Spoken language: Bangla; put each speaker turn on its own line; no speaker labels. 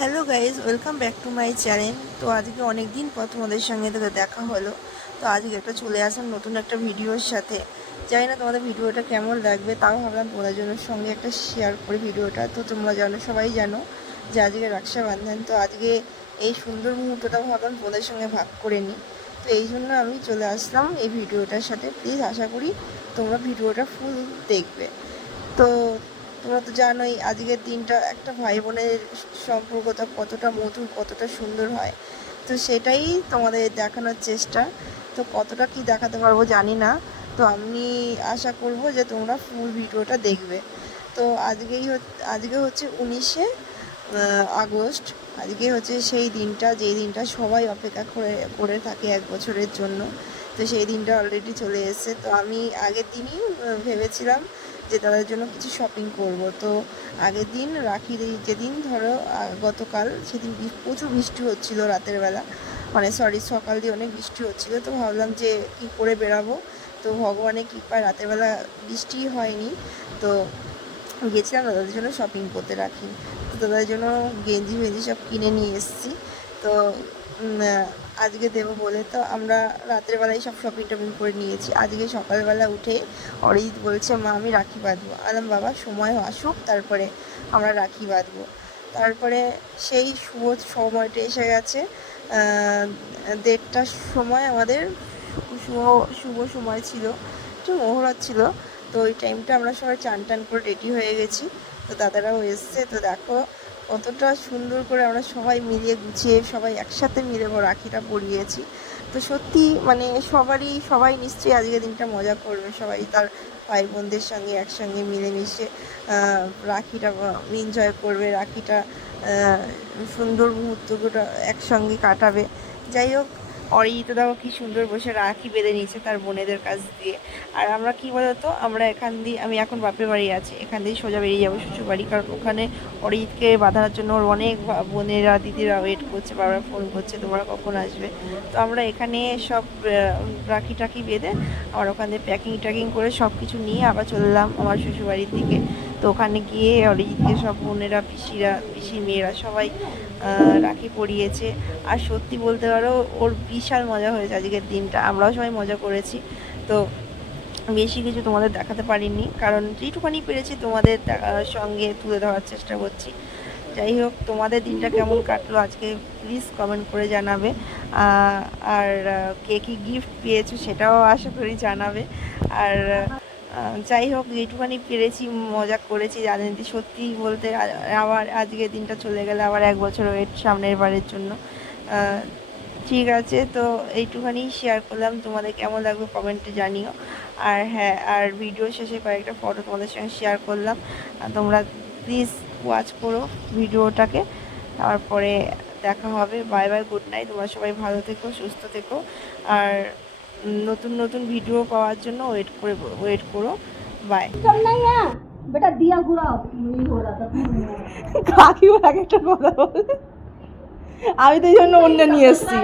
Hello guys welcome back to my channel তো আজকে অনেক দিন পর তোমাদের সঙ্গে তোকে দেখা হলো। তো আজকে একটা চলে আসলাম নতুন একটা ভিডিওর সাথে। জানি না তোমাদের ভিডিওটা কেমন লাগবে, তাও ভাবলাম তোমাদের জন্য সঙ্গে একটা শেয়ার করি ভিডিওটা। তো তোমরা জানো, সবাই জানো যে আজকে রক্ষাবন্ধন। তো আজকে এই সুন্দর মুহূর্তটা ভাবলাম তোমাদের সঙ্গে ভাগ করে নিই। তো এই জন্য আমি চলে আসলাম এই ভিডিওটার সাথে। প্লিজ আশা করি তোমরা ভিডিওটা ফুল দেখবে। তো তোমরা তো জানোই আজকের দিনটা একটা ভাই বোনের সম্পর্কটা কতটা মধুর, কতটা সুন্দর হয়। তো সেটাই তোমাদের দেখানোর চেষ্টা। তো কতটা কি দেখাতে পারব জানি না। তো আমি আশা করব যে তোমরা ফুল ভিডিওটা দেখবে। তো আজকেই আজকে হচ্ছে উনিশে আগস্ট। আজকে হচ্ছে সেই দিনটা, যেই দিনটা সবাই অপেক্ষা করে করে থাকে এক বছরের জন্য। তো সেই দিনটা অলরেডি চলে এসেছে। তো আমি আগের দিনই ভেবেছিলাম যে তাদের জন্য কিছু শপিং করব। তো আগের দিন, রাখির এই যেদিন, ধরো গতকাল সেদিন প্রচুর বৃষ্টি হচ্ছিল রাতের বেলা। মানে সরি সকাল দিয়ে অনেক বৃষ্টি হচ্ছিল। তো ভাবলাম যে কি করে বেরাবো? তো ভগবানের কৃপায় রাতের বেলা বৃষ্টি হয়নি। তো গেছিলাম দাদাদের জন্য শপিং করতে রাখি। তো দাদাদের জন্য গেঞ্জি ফেঞ্জি সব কিনে নিয়ে এসেছি। তো আজকে দেবো বলে তো আমরা রাতের বেলায় সব শপিং টপিং করে নিয়েছি। আজকে সকালবেলা উঠে অরিজিৎ বলছে, মা, আমি রাখি বাঁধবো। আলাম, বাবা, সময় আসুক, তারপরে আমরা রাখি বাঁধবো। তারপরে সেই শুভ সময়টা এসে গেছে। দেড়টার সময় আমাদের শুভ শুভ সময় ছিল, একটু মহরত ছিল। তো ওই টাইমটা আমরা সবাই চান টান করে রেডি হয়ে গেছি। তো দাদারাও এসছে। তো দেখো কতটা সুন্দর করে আমরা সবাই মিলিয়ে গুছিয়ে সবাই একসাথে মিলে রাখিটা পরিয়েছি। তো সত্যি মানে সবারই, সবাই নিশ্চয়ই আজকের দিনটা মজা করবে। সবাই তার ভাই বোনদের সঙ্গে একসঙ্গে মিলেমিশে রাখিটা এনজয় করবে, রাখিটা সুন্দর মুহূর্তগুলো একসঙ্গে কাটাবে। যাই হোক অরিজিৎ দাও কি সুন্দর বসে রাখি বেঁধে নিয়েছে তার বোনেদের কাছ দিয়ে। আর আমরা কি বলতো, আমরা এখান দিয়ে, আমি এখন বাপের বাড়ি আছি, এখান দিয়ে সোজা বেরিয়ে যাব শ্বশুর বাড়ি। কারণ ওখানে অরিজিৎকে বাঁধানোর জন্য ওর অনেক বোনেরা, দিদিরা ওয়েট করছে বারবার ফোন করছে, তোমরা কখন আসবে? তো আমরা এখানে সব রাখি টাকি বেঁধে আমরা ওখান দিয়ে প্যাকিং ট্যাকিং করে সব কিছু নিয়ে আবার চললাম আমার শ্বশুর বাড়ির দিকে। তো ওখানে গিয়ে অরিজিৎকে সব বোনেরা, পিসিরা পিসির মেয়েরা সবাই রাখি পরিয়েছে। আর সত্যি বলতে পারো, ওর বিশাল মজা হয়েছে আজকের দিনটা। আমরাও সবাই মজা করেছি। তো বেশি কিছু তোমাদের দেখাতে পারিনি, কারণ যেটুখানি পেরেছি তোমাদের সঙ্গে তুলে ধরার চেষ্টা করছি। যাই হোক, তোমাদের দিনটা কেমন কাটলো আজকে প্লিজ কমেন্ট করে জানাবে। আর কে কী গিফট পেয়েছ সেটাও আশা করি জানাবে। আর যাই হোক, যেটুখানি পেরেছি, মজা করেছি যে সত্যি বলতে আবার আজকের দিনটা চলে গেলে, আবার এক বছর ওয়েট সামনের বারের জন্য। ঠিক আছে, তো এইটুখানি শেয়ার করলাম। তোমাদের কেমন লাগবে কমেন্টে জানিও। আর হ্যাঁ আর ভিডিও শেষে কয়েকটা ফটো তোমাদের সঙ্গে শেয়ার করলাম। তোমরা প্লিজ ওয়াচ করো ভিডিওটাকে তারপরে দেখা হবে। বাই বাই গুড নাইট তোমরা সবাই ভালো থেকো, সুস্থ থেকো। আর নতুন নতুন ভিডিও পাওয়ার জন্য ওয়েট করে ওয়েট করো।
বাই বেটা দিয়া ঘুরা। কাকিও একটা কথা বল। আমি তো এই জন্য অন্য নিয়ে এসছি।